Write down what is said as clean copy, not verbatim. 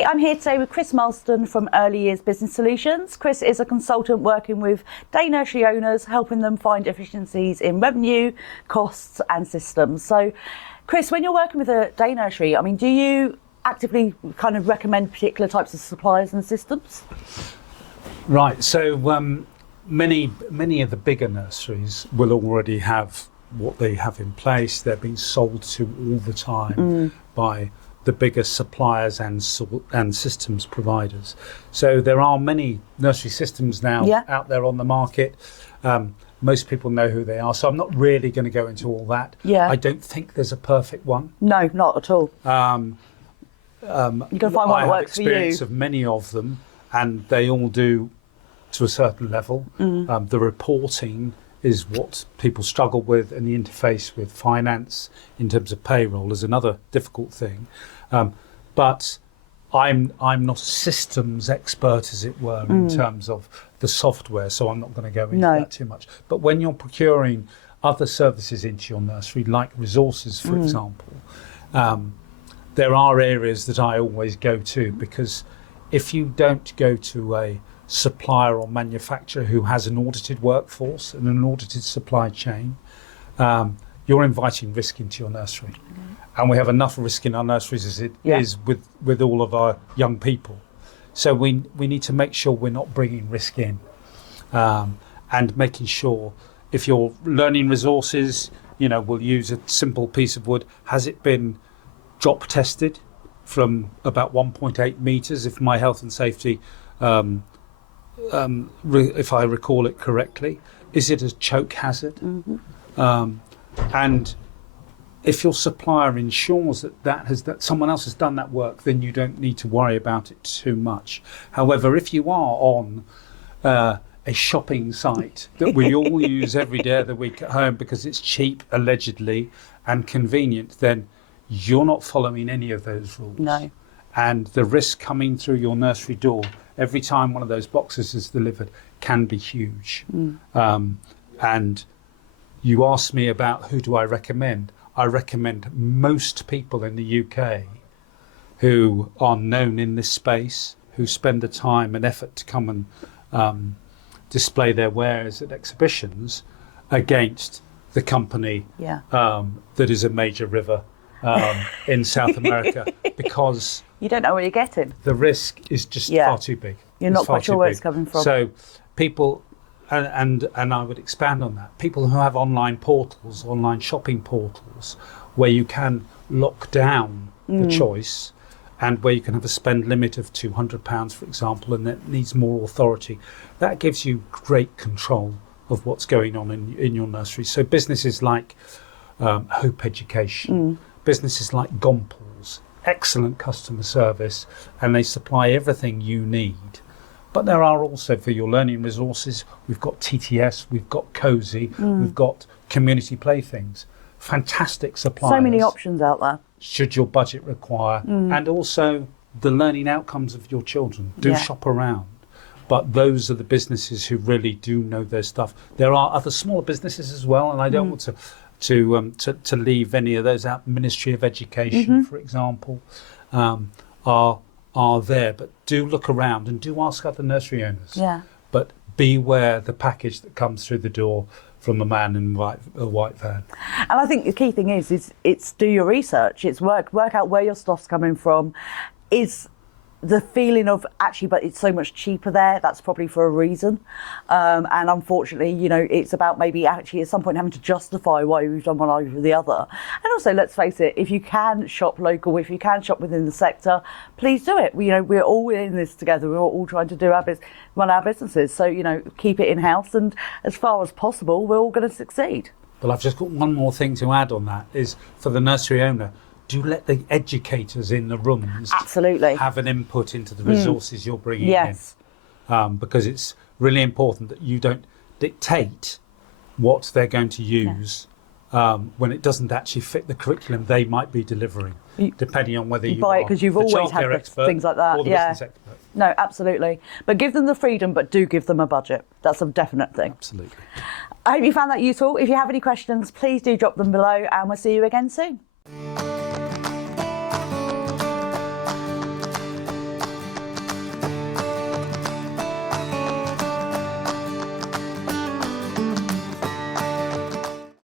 Hi, I'm here today with Chris Marston from Early Years Business Solutions. Chris is a consultant working with day nursery owners, helping them find efficiencies in revenue, costs and systems. So, Chris, when you're working with a day nursery, I mean, do you actively kind of recommend particular types of suppliers and systems? Right, so many of the bigger nurseries will already have what they have in place. They're being sold to all the time by the bigger suppliers and systems providers. So there are many nursery systems now out there on the market. Most people know who they are, so I'm not really going to go into all that. I don't think there's a perfect one. No, not at all. You've got to find one that works for you. I have experience of many of them, and they all do to a certain level. The reporting is what people struggle with, and the interface with finance in terms of payroll is another difficult thing. But I'm not a systems expert, as it were, in terms of the software, so I'm not going to go into that too much. But when you're procuring other services into your nursery, like resources, for example, there are areas that I always go to, because if you don't go to a supplier or manufacturer who has an audited workforce and an audited supply chain, you're inviting risk into your nursery. And we have enough risk in our nurseries as it is with all of our young people. So we need to make sure we're not bringing risk in, and making sure if you're learning resources, we'll use a simple piece of wood. Has it been drop tested from about 1.8 meters, if my health and safety, if I recall it correctly? Is it a choke hazard? And if your supplier ensures that someone else has done that work, then you don't need to worry about it too much. However, if you are on a shopping site that we all use every day of the week at home because it's cheap, allegedly, and convenient, then you're not following any of those rules. No. And the risk coming through your nursery door every time one of those boxes is delivered can be huge. And you asked me about who do I recommend. I recommend most people in the UK who are known in this space, who spend the time and effort to come and display their wares at exhibitions, against the company that is a major river in South America, because you don't know what you're getting. The risk is just far too big. You're not quite sure where it's coming from. So people, and I would expand on that, people who have online portals, online shopping portals, where you can lock down the choice, and where you can have a spend limit of £200, for example, and that needs more authority. That gives you great control of what's going on in your nursery. So businesses like Hope Education, businesses like Gompels, excellent customer service, and they supply everything you need. But there are also, for your learning resources, we've got TTS, we've got Cozy, we've got Community Playthings. Fantastic suppliers. So many options out there. Should your budget require, and also the learning outcomes of your children. Do shop around. But those are the businesses who really do know their stuff. There are other smaller businesses as well, and I don't want to leave any of those out. Ministry of Education, for example, are there. But do look around and do ask other nursery owners. But beware the package that comes through the door from a man in a white van. And I think the key thing is it's do your research. It's work out where your stuff's coming from. Is the feeling of actually, but it's so much cheaper there, that's probably for a reason. And unfortunately, it's about maybe actually at some point having to justify why we've done one over the other. And also, let's face it, if you can shop local, if you can shop within the sector, please do it. We're all in this together. We're all trying to run our businesses. So, keep it in-house, and as far as possible, we're all going to succeed. Well, I've just got one more thing to add on that, is for the nursery owner, do let the educators in the rooms absolutely have an input into the resources you're bringing in. Because it's really important that you don't dictate what they're going to use when it doesn't actually fit the curriculum they might be delivering, depending on whether you buy it because you've always had things like that. Or the business expert. No, absolutely. But give them the freedom, but do give them a budget. That's a definite thing. Absolutely. I hope you found that useful. If you have any questions, please do drop them below, and we'll see you again soon.